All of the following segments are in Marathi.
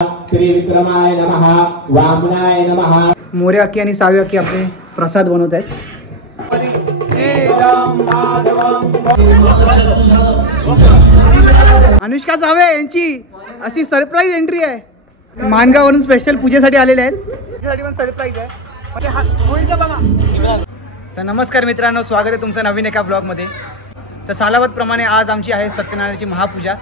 श्री विक्रमाय नमः, वामनाय नमः। मोरे अक्की आणि सावे अक्की आपले प्रसाद बनवत आहेत। अनुष्का सावे यांची अशी सरप्राईज एंट्री आहे। मानगाववरून स्पेशल पूजेसाठी आलेले आहेत। पूजेसाठी पण सरप्राईज आहे। तर नमस्कार मित्रांनो, स्वागत आहे तुमचं नवीन एका ब्लॉगमध्ये। तर सालावतप्रमाणे आज आमची आहे सत्यनारायणाची महापूजा।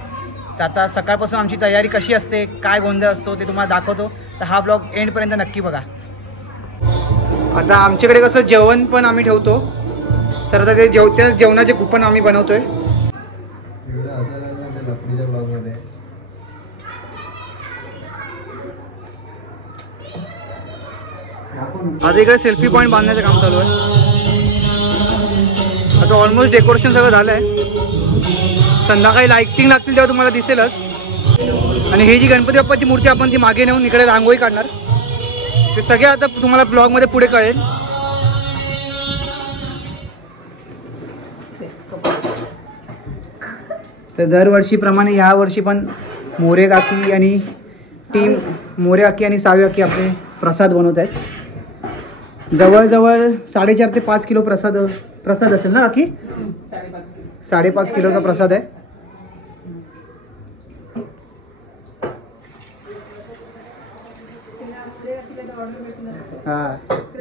तर आता सकाळपासून आमची तयारी कशी असते, काय गोंधळ असतो ते तुम्हाला दाखवतो। तर हा ब्लॉग एंडपर्यंत नक्की बघा। आता आमच्याकडे कसं जेवण पण आम्ही ठेवतो, तर आता ते जेवणाचे कुपन आम्ही बनवतोय। आता इकडे सेल्फी पॉइंट बांधण्याचं काम चालू आहे। आता ऑलमोस्ट डेकोरेशन सगळं झालं आहे। संध्याकाळी लाइटिंग लागतील तेव्हा तुम्हाला दिसेलच। आणि ही जी गणपती बाप्पाची मूर्ती आपण ती मागे नेऊन इकडे रांगोळी काढणार, ते सगळे आता तुम्हाला ब्लॉगमध्ये पुढे कळेल। तर दरवर्षीप्रमाणे ह्या वर्षी पण मोरे काकी आणि टीम मोरे अक्की आणि सावे अक्की आपले प्रसाद बनवत आहेत। जवळजवळ 4.5 ते 5 किलो प्रसाद असेल ना अक्की? 5.5 किलोचा प्रसाद आहे।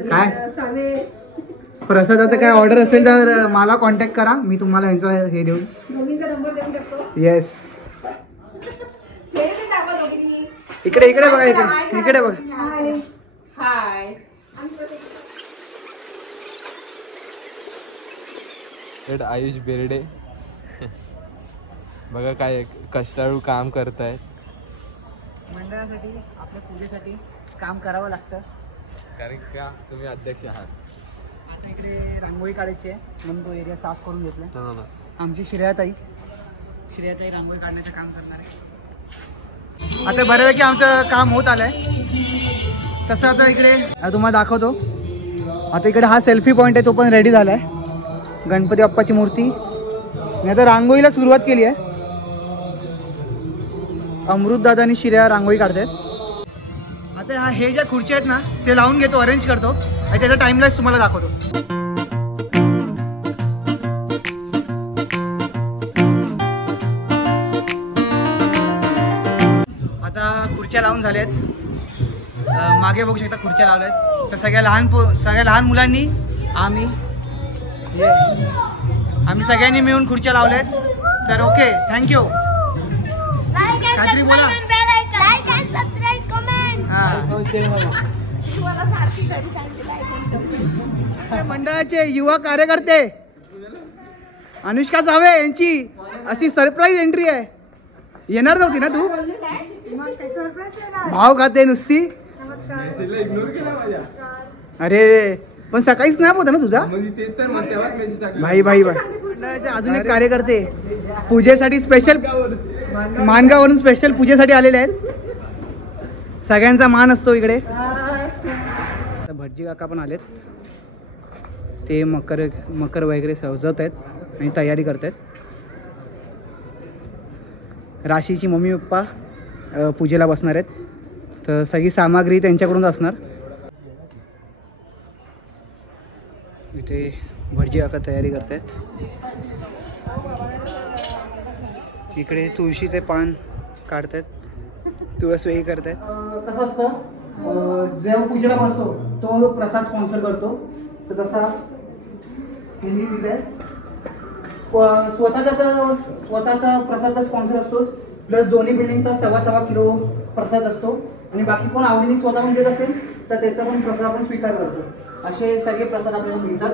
काय प्रसादाचं काय ऑर्डर असेल तर मला कॉन्टॅक्ट करा, मी तुम्हाला ह्यांचा हे देऊन येस। इकडे बघा, इकडे बघा। आयुष बेर्डे बघा काय कष्टाळू काम करतायत। मंडळासाठी आपल्या पूजेसाठी काम करावं लागतं, कारण का तुम्ही अध्यक्ष आहात। आता इकडे रांगोळी काढायची आहे म्हणून तो एरिया साफ करून घेतला। आमची श्रेयाताई रांगोळी काढण्याचं काम करणार आहे। आता बऱ्यापैकी आमचं काम होत आलंय। तसं आता इकडे तुम्हाला दाखवतो। आता इकडे हा सेल्फी पॉईंट आहे, तो पण रेडी झालाय। गणपती बाप्पाची मूर्ती। मी आता रांगोळीला सुरुवात केली आहे। अमृत दादा आणि श्रेया रांगोळी काढतात। आता हे ज्या खुर्च्या आहेत ना ते लावून घेतो, अरेंज करतो आणि त्याचा टाइमलाच तुम्हाला दाखवतो। आता खुर्च्या लावून झाल्यात, मागे बघू शकता खुर्च्या लावल्यात। तर सगळ्या लहान मुलांनी आम्ही सगळ्यांनी मिळून खुर्च्या लावल्यात। तर ओके, थँक्यू। काहीतरी बोला। मंडळाचे युवा कार्यकर्ते अनुष्का सावे यांची अशी सरप्राईज एंट्री आहे। येणार नव्हती ना तू? भाव खाते नुसती। अरे पण सकाळी स्नॅप होता ना तुझा? भाई मंडळाचे अजून एक कार्यकर्ते पूजेसाठी स्पेशल मानगाववरून स्पेशल पूजेसाठी आलेले आहेत। सगळ्यांचा मान असतो इकडे। भटजी काका पण आलेत, ते मकर वगैरे सजवत आहेत आणि तयारी करत आहेत। राशीची मम्मी पप्पा पूजेला बसणार आहेत, तर सगळी सामग्री त्यांच्याकडूनच असणार। इथे भटजी काका तयारी करत आहेत। इकडे तुळशीचे पान काढतात, तुळस वेगळी करतात। कसं असतं, जेव्हा पूजेला बसतो तो प्रसाद स्पॉन्सर करतो, तर तसा हिंदी दिलाय। स्वतःचा प्रसाद स्पॉन्सर असतो, प्लस दोन्ही बिल्डिंगचा 1.25 किलो प्रसाद असतो। आणि बाकी कोण आवडीने स्वतःहून देत असेल तर त्याचा पण प्रसाद आपण स्वीकार करतो। असे सगळे प्रसाद आपल्याला मिळतात।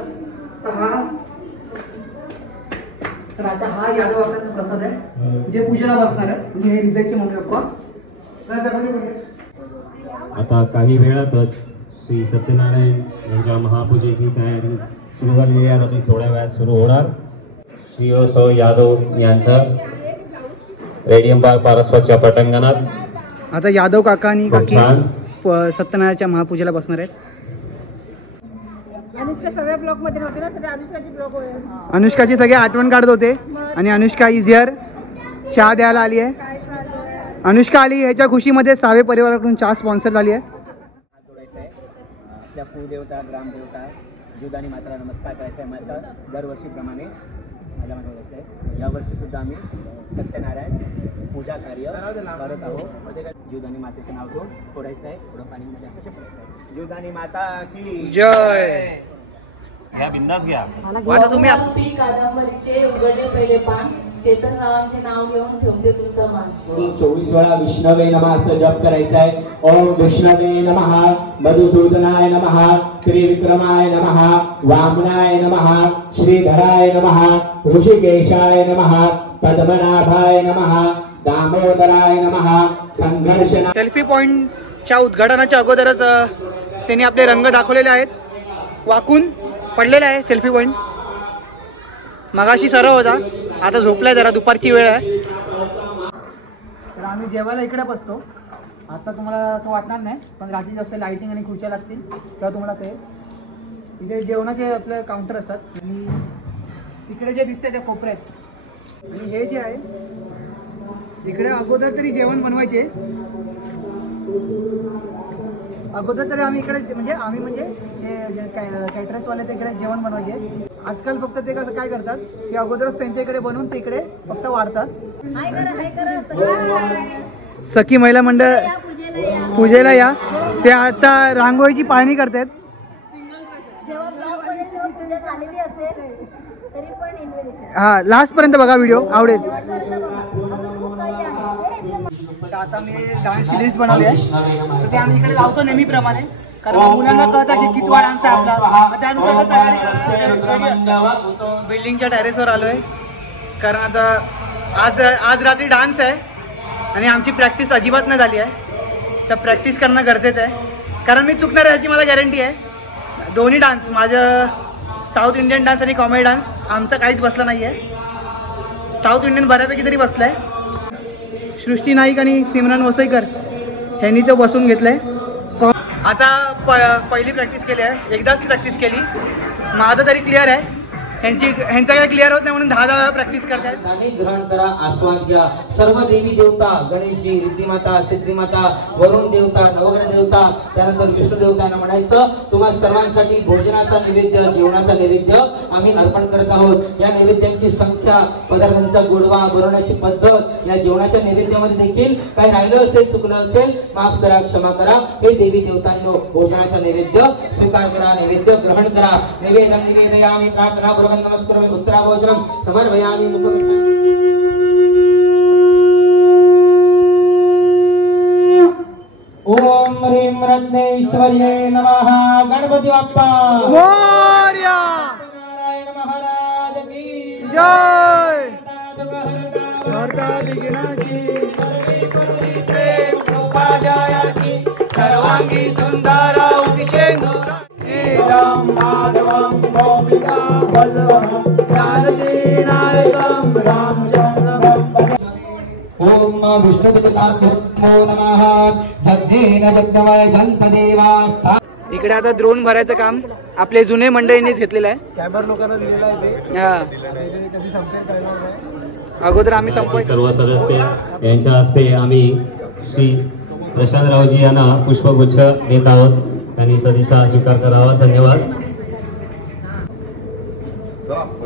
तर आता हा यादव काकांचा प्रसाद आहे, जे पूजेला बसणार आहे, म्हणजे हे हृदयचे मम्मी पप्पा। आता काही वेळातच श्री सत्यनारायण यांच्या महापूजेची तयारी सुरू झालेली आहे आणि थोड्या वेळात सुरू होणार। श्री सौ यादव यांचा रेडियम पार्क पारस्वतच्या पटांगणात आता यादव काका आणि काकी सत्यनारायणच्या महापूजेला बसणार आहेत। अनुष्का सगळ्या ब्लॉग मध्ये होते ना, सगळे अनुष्काची ब्लॉग होते। अनुष्काची सगळे आठवण काढत होते आणि अनुष्का इज हिअर चहा द्यायला आली आहे। अनुष्का आली ह्याच्या खुशीमध्ये सावे परिवाराकडून चहा स्पॉन्सर झाली आहे. आपल्या कुलदेवता ग्रामदेवता जीवदानी माताला नमस्कार करायचा आहे. माझा दरवर्षीप्रमाणे माझ्या म्हणायचं आहे यावर्षी सुद्धा आम्ही सत्यनारायण पूजा कार्य करत आहोत. जीवदानी मातेचं नाव घेऊन फोडायचं आहे. थोडं पाणीमध्ये असं शिपडायचं आहे. जीवदानी माता की जय. घ्या बिंदास घ्या. आता तुम्ही कादंबरीचे उघडले पहिले पान चेतन रावांचे नाव घेऊन ठेवते तुमचं मान. 24 वेळा विष्णवे नमः असं जप करायचा आहे. ओम विष्णवे नमः, मधुसूदनाय नमः, त्रिविक्रमाय नमः, वामनाय नमः, श्रीधराय नमः, ऋषिकेशाय नमः, पद्मनाभाय नमः, दामोदराय नमः. संघर्षणा सेल्फी पॉइंटच्या उद्घाटनाच्या अगोदरच त्यांनी आपले रंग दाखवलेले आहेत. वाकून पडलेला आहे सेल्फी पॉइंट. मगाशी सराव होता, आता झोपलाय जरा, दुपारची वेळ आहे. तर आम्ही जेवायला इकडे बसतो. आता तुम्हाला असं वाटणार नाही, पण रात्री जास्त लाईटिंग आणि खुर्च्या लागतील तेव्हा तुम्हाला ते इथे जेवणाचे आपले काउंटर असतात. आणि तिकडे जे दिसते ते कोपऱ्यात. आणि हे जे आहे इकडे अगोदर तरी जेवण बनवायचे. अगोदर तरी आम्ही इकडे म्हणजे जे कॅटरर्सवाले ते इकडे जेवण बनवायचे. आजकाल फक्त ते कसं काय करतात की अगोदरच त्यांच्या इकडे बनवून ते इकडे फक्त वाढतात. सखी महिला मंडळ पूजेला या. ते आता रांगोळीची पाहणी करतात. हा, लास्ट पर्यंत बघा व्हिडिओ, आवडेल. आता मी डान्सची लिस्ट बनवली आहे. तर ते आम्ही इकडे लावतो नेहमीप्रमाणे, कारण मुलांना कळतं की कितवा डान्स आहे आपला, मग त्यानुसार तयारी रेडी असतं. बिल्डिंगच्या टेरेसवर आलोय कारण आता आज रात्री डान्स आहे आणि आमची प्रॅक्टिस अजिबात नाही झाली आहे. तर प्रॅक्टिस करणं गरजेचं आहे, कारण मी चुकणार आहे याची मला गॅरंटी आहे. दोन्ही डान्स, माझं साऊथ इंडियन डान्स आणि कॉमेडी डान्स, आमचा काहीच बसला नाही आहे. साऊथ इंडियन बऱ्यापैकी तरी बसला आहे. सृष्टी नाईक आणि सिमरन वसईकर ह्यांनी तो बसून घेतलाय. आता पहिली प्रॅक्टिस केली आहे, एकदाच प्रॅक्टिस केली. माझं तरी क्लिअर आहे, ह्यांचा काय क्लिअर होत नाही म्हणून 10 वेळा प्रॅक्टिस करतात. आणि ग्रहण करा, आस्वाद घ्या. सर्व देवी देवता, गणेशजी, रिद्धिमाता, सिद्धिमाता, वरुण देवता, नवग्रह देवता, त्यानंतर विष्णू देवतांना म्हणायचं तुम्हा सर्वांसाठी भोजनाचा नैवेद्य, जेवणाचा नैवेद्य आम्ही अर्पण करत आहोत. या नैवेद्यांची संख्या, पदार्थांचा गोडवा, बनवण्याची पद्धत, या जेवणाच्या नैवेद्यामध्ये देखील काही राहिलं असेल, चुकलं असेल, माफ करा, क्षमा करा. हे देवी देवतांनो, भोजनाचा नैवेद्य स्वीकार करा, नैवेद्य ग्रहण करा. नैवेद्यं निवेदयामि प्रार्थना नमस्कार उत्तराभोजनम समर्पयामि मुखपृष्ठं. ओम ह्रीं रत्नेश्वर्यै नमः. गणपती बाप्पा मोरया. नारायण महाराज की जय. सर्वांगी सुंदर माधवं गोपिका वल्लभं जानकी नायकं रामचंद्रं. ओम विष्णुपदाभ्यो नमः. जगदेन जगदमय गणपदेवास्था. इकडे आता द्रोण भरायचं काम आपले जुने मंडळींनीच घेतलेलं आहे. कॅबर लोकांना दिलेला आहे ते. हा, कधी संपेल कळणार नाही. अगोदर आम्ही संपवू. सर्व सदस्य यांच्या हस्ते आम्ही श्री प्रशांतरावजी यांना पुष्पगुच्छ देत आहोत. त्यांनी सदिच्छा स्वीकार करावा. धन्यवाद,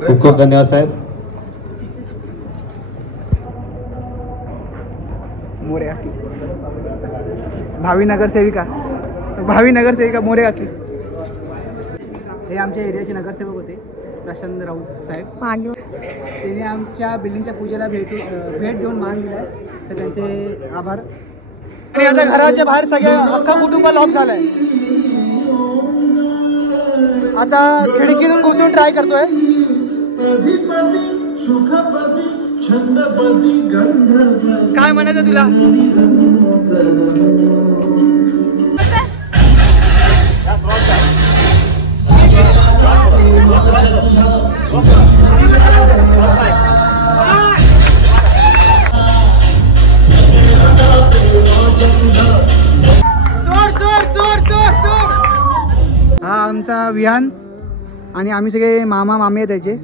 खूप खूप धन्यवाद साहेब. मोरे काकी, भावी नगरसेविका मोरे काकी. हे आमच्या एरियाचे नगरसेवक होते प्रशांत राऊत साहेब. त्यांनी आमच्या बिल्डिंगच्या पूजेला भेट देऊन मान दिलाय, तर त्यांचे आभार. आणि आता घराच्या बाहेर सगळ्या अख्खा कुटुंब लॉक झालाय. आता खिडकीतून घुसून ट्राय करतोय. काय म्हणायचं तुला? हा आमचा विहान आणि आम्ही सगळे मामा मामी आहेत त्याचे.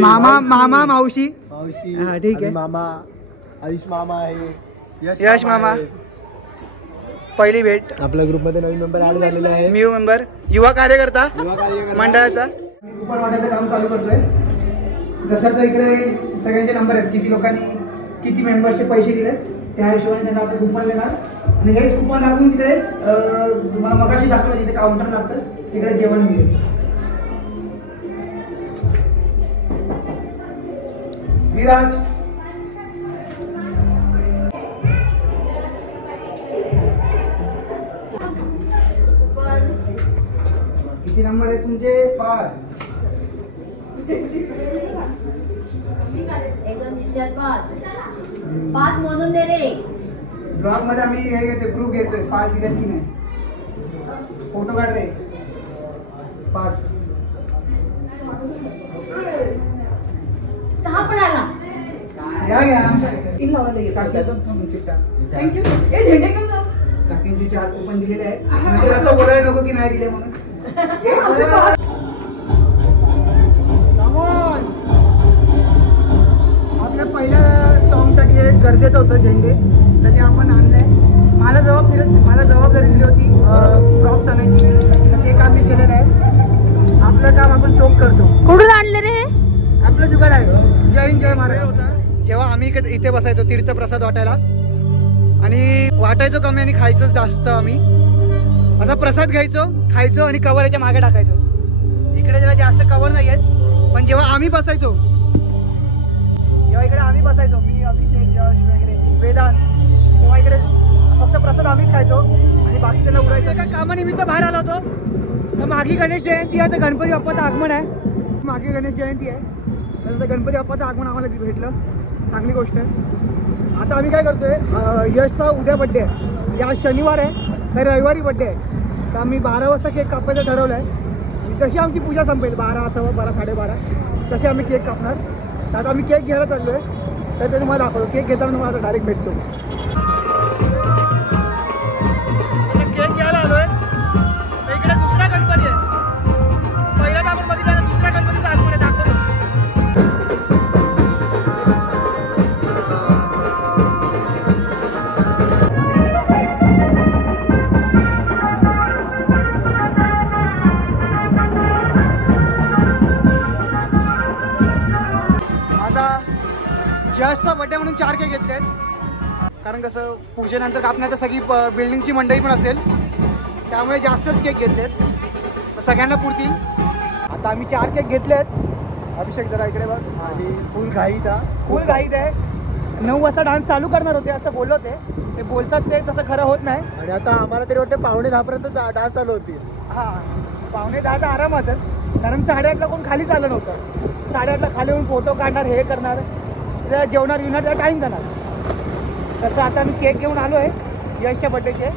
मामा मावशी. हा ठीक आहे. मामा आयुष मामा आहे, यश मामा. पहिली भेट. आपल्या ग्रुपमध्ये नवीन मेंबर ऍड झालेले आहे. न्यू मेंबर, युवा कार्यकर्ता मंडळाचा. कुपन वाटायचं काम चालू करतोय. जसं तर इकडे सगळ्यांचे नंबर आहेत, किती लोकांनी किती मेंबरचे पैसे दिले त्या हिशोबाने त्यांना आपण कुपन देणार. आणि हेच कुपन दाखवून तिकडे तुम्हाला मगाशी दाखवलं जिथे काउंटर लागतं तिकडे जेवण मिळेल. विराज किती नंबर आहे तुमचे? 5. पाच म्हणून दे रे. ब्लॉग मध्ये आम्ही हे घेतोय, प्रूफ घेतोय. 5 दिले की नाही, फोटो काढ रे. 5 6 पण आला. या घ्या. थँक्यू. हे झेंडे घेऊन जा. काकींचे 4 कुपन दिलेले आहेत. म्हणजे असं बोलायला नको की नाही दिले म्हणून. आपल्या पहिल्या सॉंगसाठी हे गरजेचं होतं झेंडे, तर ते आपण आणलंय. मला जबाबदारी दिली होती प्रॉप्स आणायची, तर ते काम मी केलेलं आहे. आपलं काम आपण चोख करतो. कुठून आणले रे हे? आपलं जुगाड आहे. जय हिंद जय महाराज. होता जेव्हा आम्ही इथे बसायचो तीर्थप्रसाद वाटायला, आणि वाटायचो कमी आणि खायचंच जास्त. आम्ही असा प्रसाद घ्यायचो, खायचो आणि कवर याच्या मागे टाकायचो. इकडे जरा जास्त कवर नाही आहेत, पण जेव्हा आम्ही बसायचो, मी, अभिषेक, यश वगैरे, वेदांत, तेव्हा इकडे फक्त प्रसाद आम्हीच खायचो आणि बाकी त्याला उडायचं. एका कामानिमित्त बाहेर आलो होतो. तर मागे गणेश जयंती आहे, तर गणपती बाप्पाचं आगमन आहे. मागे गणेश जयंती आहे, तर गणपती बाप्पाचं आगमन आम्हाला भेटलं. चांगली गोष्ट आहे. आता आम्ही काय करतोय, यशचा उद्या बड्डे आहे, आज शनिवार आहे, तर रविवारी बड्डे आहे. तर आम्ही 12 वाजता केक कापायचं ठरवलं आहे. जशी आमची पूजा संपेल 12, 12, 12:30 तसे आम्ही केक कापणार. तर आता आम्ही केक घ्यायला चाललो आहे, तर ते तुम्हाला दाखवतो. केक घेताना तुम्हाला आता डायरेक्ट भेटतो. केक घ्यायला आलो आहे. तर इकडे दुसरा गणपती आहे. पहिल्यांदा आपण बघितलं, दुसऱ्या गणपतीचा आगमन आहे. दाखवतो. यशचा बड्डे म्हणून 4 केक घेतले आहेत, कारण कसं पूजेनंतर कापण्याचं सगळी बिल्डिंगची मंडळी पण असेल, त्यामुळे जास्तच केक घेतलेत, सगळ्यांना पुरतील. आता आम्ही 4 केक घेतले आहेत. अभिषेक जरा इकडे बघ. आणि फुल घाईत आहे. 9 वाजता डान्स चालू करणार होते असं बोललो ते बोलतात, ते तसं खरं होत नाही. आणि आता आम्हाला तरी वाटतं 9:45 डान्स चालू होती. हां, 9:10 आरामातच, कारण 8:30ला कोण खाली चाललं नव्हतं. 8:30ला खाली येऊन फोटो काढणार, हे करणार, जेवणार विवणार टाईम जाणार. तसं आता आम्ही केक घेऊन आलो आहे यशच्या बड्डेचे.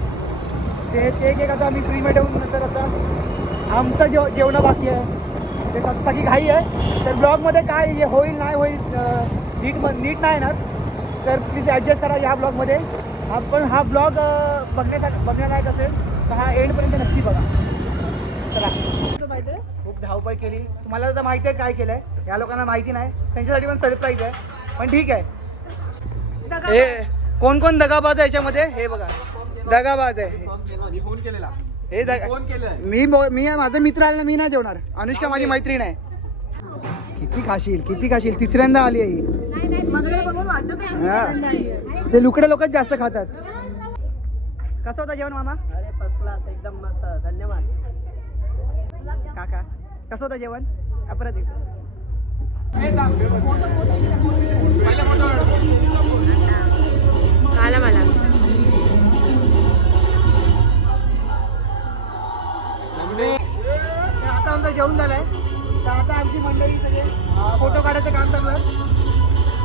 ते केक आता आम्ही फ्रीमध्ये ठेवून नंतर आता आमचं जेवणं बाकी आहे, ते सगळी घाई आहे. तर ब्लॉगमध्ये काय हे होईल नाही होईल नीट नाही येणार, तर प्लीज ॲडजस्ट करा या ब्लॉगमध्ये. आपण हा ब्लॉग बघण्यालायक असेल तर हा एंडपर्यंत नक्की बघा. चला. खूप धावपळ केली. तुम्हाला आता माहिती आहे काय केलं आहे, या लोकांना माहिती नाही, त्यांच्यासाठी पण सरप्राईज आहे, पण ठीक आहे. हे कोण कोण दगाबाज आहे याच्यामध्ये, हे बघा दगाबाज आहे. मी माझा मित्र आला, मी नाही जेवणार. अनुष्का माझी मैत्रीण आहे. किती खाशील. तिसऱ्यांदा आली आहे. ते लुकडे लोकच जास्त खातात. कसं होतं जेवण मामा? अरे फर्स्ट क्लास, एकदम मस्त. धन्यवाद काका. कसं होतं जेवण? अप्रतिम. आता आमचं जेवण झालंय, तर आता आमची मंडळी सगळे फोटो काढायचं काम चालू आहे.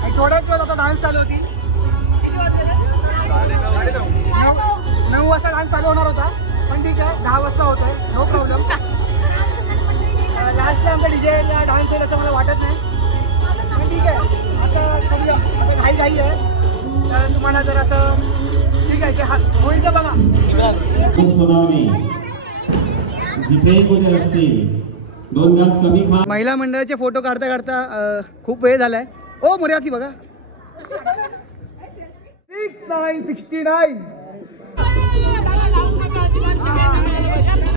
आणि थोड्याच वेळ आता डान्स चालू होती. किती वाजले? 9 वाजता डान्स चालू होणार होता, पण ठीक आहे 10 वाजता होत आहे, नो प्रॉब्लेम. लास्टला आमचा डीजेला डान्स होईल असं मला वाटत नाही, पण ठीक आहे. आता घाई आहे, तर तुम्हाला जर असं ठीक आहे की हा होईल तर बघा. महिला मंडळाचे फोटो काढता खूप वेळ झालाय. ओ मोर्या की बघा. 6969